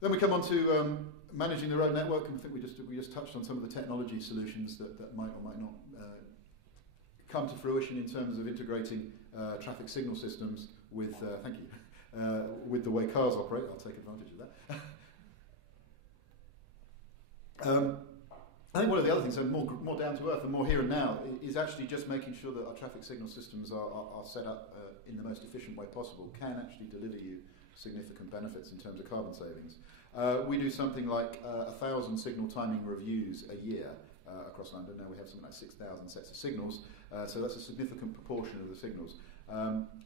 Then we come on to managing the road network, and I think we just touched on some of the technology solutions that might or might not come to fruition in terms of integrating traffic signal systems with, thank you, with the way cars operate. I'll take advantage of that. I think one of the other things, so more down to earth and more here and now, is actually just making sure that our traffic signal systems are set up in the most efficient way possible, can actually deliver you significant benefits in terms of carbon savings. We do something like 1,000 signal timing reviews a year across London. Now we have something like 6,000 sets of signals, so that's a significant proportion of the signals.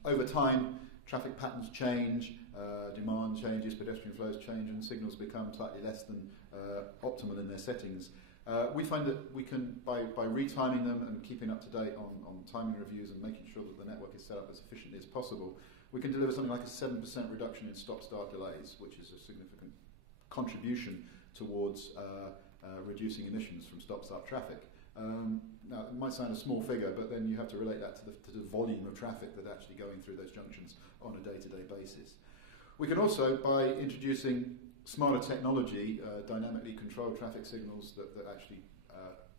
Over time, traffic patterns change, demand changes, pedestrian flows change, and signals become slightly less than optimal in their settings. We find that we can, by retiming them and keeping up to date on timing reviews and making sure that the network is set up as efficiently as possible, we can deliver something like a 7% reduction in stop-start delays, which is a significant contribution towards reducing emissions from stop-start traffic. Now, it might sound a small figure, but then you have to relate that to the volume of traffic that's actually going through those junctions on a day-to-day basis. We can also, by introducing smarter technology, dynamically control traffic signals that actually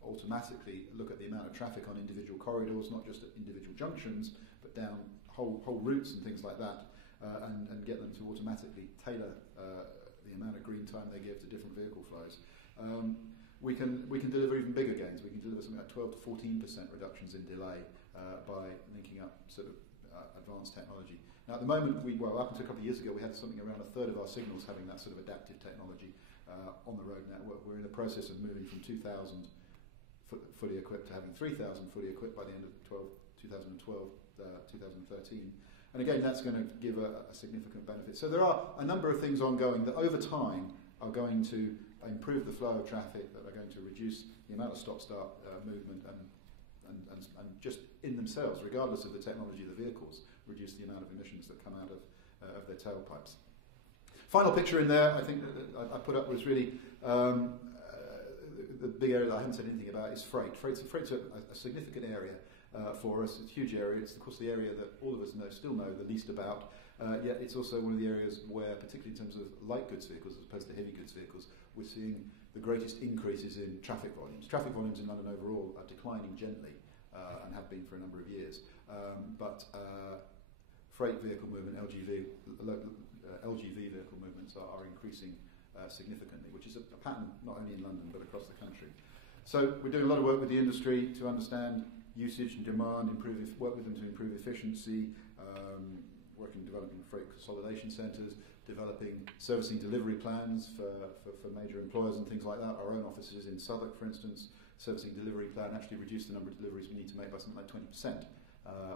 automatically look at the amount of traffic on individual corridors, not just at individual junctions, but down whole routes and things like that, and get them to automatically tailor the amount of green time they give to different vehicle flows. We can deliver even bigger gains. We can deliver something like 12 to 14% reductions in delay by linking up sort of advanced technology. Now, at the moment, up until a couple of years ago, we had something around a third of our signals having that sort of adaptive technology on the road network. We're in the process of moving from 2,000 fully equipped to having 3,000 fully equipped by the end of 2013. And again, that's going to give a significant benefit. So there are a number of things ongoing that over time are going to improve the flow of traffic, that are going to reduce the amount of stop-start movement and just in themselves, regardless of the technology of the vehicles, reduce the amount of emissions that come out of their tailpipes. Final picture in there, I think that I put up was really the big area that I haven't said anything about is freight. Freight's a significant area for us. It's a huge area. It's of course the area that all of us still know the least about. Yet it's also one of the areas where, particularly in terms of light goods vehicles as opposed to heavy goods vehicles, we're seeing the greatest increases in traffic volumes. Traffic volumes in London overall are declining gently and have been for a number of years. But freight vehicle movement, LGV vehicle movements are increasing significantly, which is a pattern not only in London but across the country. So we're doing a lot of work with the industry to understand usage and demand, work with them to improve efficiency, developing freight consolidation centres, developing servicing delivery plans for major employers and things like that. Our own offices in Southwark, for instance, servicing delivery plan actually reduced the number of deliveries we need to make by something like 20%,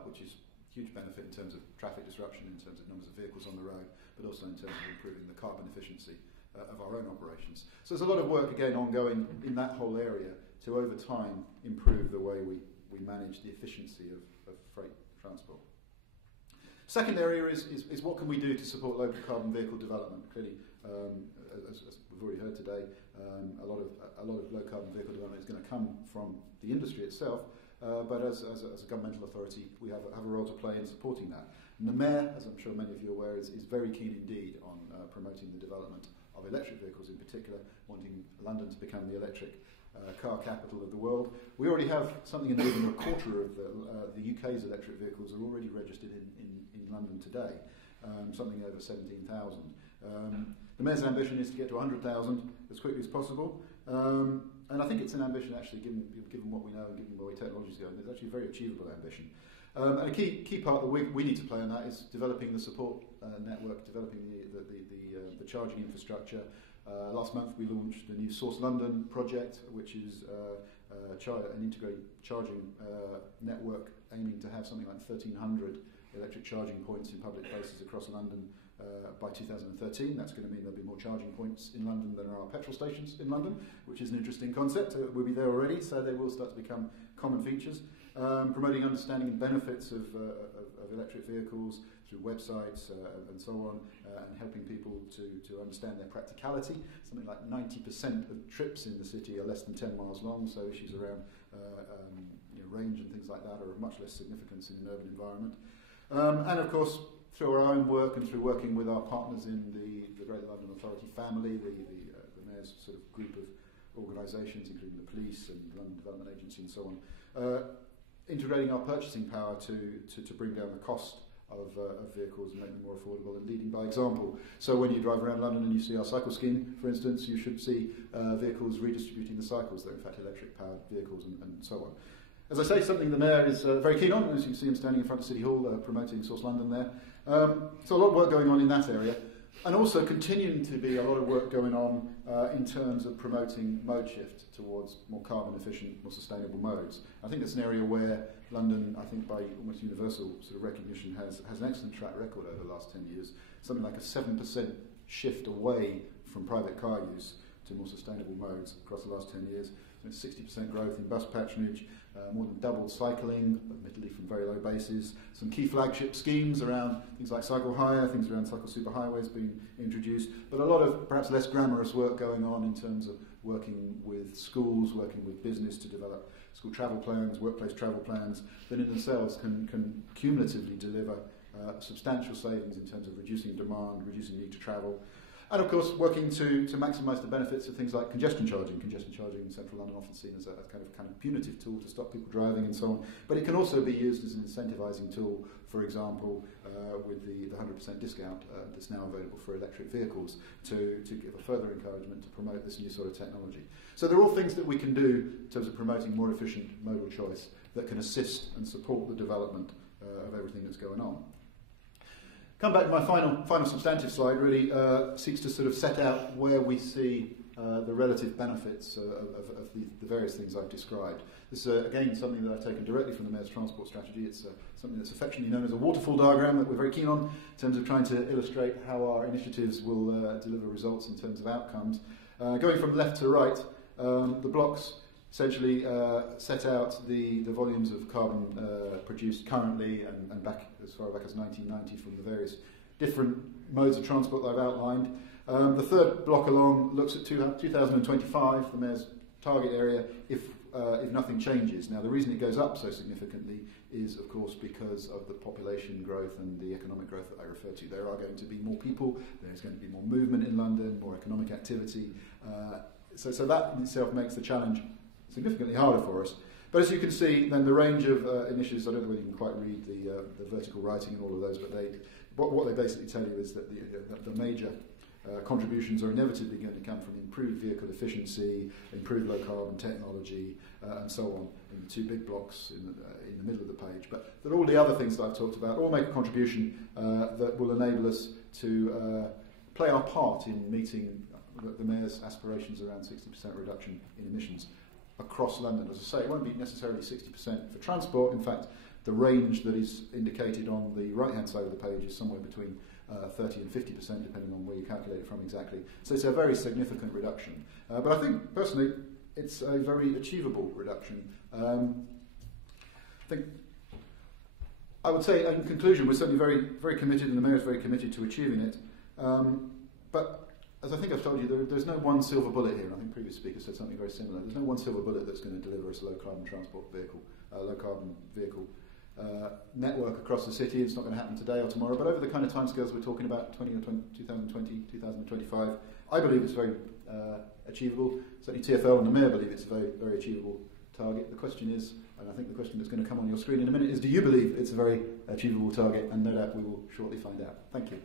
which is a huge benefit in terms of traffic disruption, in terms of numbers of vehicles on the road, but also in terms of improving the carbon efficiency of our own operations. So there's a lot of work, again, ongoing in that whole area to, over time, improve the way we manage the efficiency of freight transport. Second area is what can we do to support local carbon vehicle development. Clearly, as we've already heard today, a lot of low carbon vehicle development is going to come from the industry itself, but as a governmental authority, we have a role to play in supporting that. And the Mayor, as I'm sure many of you are aware, is very keen indeed on promoting the development of electric vehicles in particular, wanting London to become the electric car capital of the world. We already have something in over a quarter of the UK's electric vehicles are already registered in London today, something over 17,000. The Mayor's ambition is to get to 100,000 as quickly as possible, and I think it's an ambition actually, given what we know and given the way technology is going, it's actually a very achievable ambition. And a key part that we need to play in that is developing the support network, developing the charging infrastructure. Last month we launched the new Source London project, which is an integrated charging network aiming to have something like 1,300 electric charging points in public places across London by 2013. That's going to mean there'll be more charging points in London than there are petrol stations in London, which is an interesting concept. We'll be there already, so they will start to become common features. Promoting understanding and benefits of electric vehicles through websites and so on, and helping people to understand their practicality. Something like 90% of trips in the city are less than 10 miles long, so issues around range and things like that are of much less significance in an urban environment. And of course, through our own work and through working with our partners in the Greater London Authority family, the Mayor's sort of group of organisations, including the police and the London Development Agency and so on, integrating our purchasing power to bring down the cost of vehicles and make them more affordable, and leading by example. So when you drive around London and you see our cycle scheme, for instance, you should see vehicles redistributing the cycles. They're in fact electric-powered vehicles and so on. As I say, something the Mayor is very keen on, as you can see him standing in front of City Hall promoting Source London there. So a lot of work going on in that area, and also continuing to be a lot of work going on in terms of promoting mode shift towards more carbon efficient, more sustainable modes. I think that's an area where London, I think by almost universal sort of recognition, has an excellent track record over the last 10 years. Something like a 7% shift away from private car use to more sustainable modes across the last 10 years. So 60% growth in bus patronage, more than doubled cycling, admittedly from very low bases. Some key flagship schemes around things like cycle hire, things around cycle superhighways being introduced, but a lot of perhaps less glamorous work going on in terms of working with schools, working with business to develop school travel plans, workplace travel plans, that in themselves can cumulatively deliver substantial savings in terms of reducing demand, reducing need to travel. And of course, working to maximise the benefits of things like congestion charging. Congestion charging in central London often seen as a kind of punitive tool to stop people driving and so on. But it can also be used as an incentivising tool, for example, with the 100% discount that's now available for electric vehicles to give a further encouragement to promote this new sort of technology. So there are all things that we can do in terms of promoting more efficient modal choice that can assist and support the development of everything that's going on. Come back to my final substantive slide, really seeks to sort of set out where we see the relative benefits of the various things I've described. This is, again, something that I've taken directly from the Mayor's transport strategy. It's something that's affectionately known as a waterfall diagram that we're very keen on in terms of trying to illustrate how our initiatives will deliver results in terms of outcomes. Going from left to right, the blocks essentially set out the volumes of carbon produced currently and back as far back as 1990 from the various different modes of transport that I've outlined. The third block along looks at 2025, the Mayor's target area, if nothing changes. Now, the reason it goes up so significantly is, of course, because of the population growth and the economic growth that I referred to. There are going to be more people, there's going to be more movement in London, more economic activity. So that in itself makes the challenge significantly harder for us. But as you can see, then the range of initiatives, I don't know whether you can quite read the vertical writing and all of those, but what they basically tell you is that the major contributions are inevitably going to come from improved vehicle efficiency, improved low carbon technology, and so on, in the two big blocks in the middle of the page. But that all the other things that I've talked about all make a contribution that will enable us to play our part in meeting the Mayor's aspirations around 60% reduction in emissions across London. As I say, it won't be necessarily 60% for transport. In fact, the range that is indicated on the right-hand side of the page is somewhere between 30 and 50%, depending on where you calculate it from exactly. So it's a very significant reduction. But I think, personally, it's a very achievable reduction. I would say, in conclusion, we're certainly very, very committed, and the Mayor is very committed to achieving it. But as I think I've told you, there's no one silver bullet here. I think previous speakers said something very similar. There's no one silver bullet that's going to deliver us a low-carbon transport vehicle, low-carbon vehicle network across the city. It's not going to happen today or tomorrow, but over the kind of timescales we're talking about, 2020, 2025, I believe it's very achievable. Certainly TfL and the Mayor believe it's a very, very achievable target. The question is, and I think the question that's going to come on your screen in a minute is, do you believe it's a very achievable target? And no doubt we will shortly find out. Thank you.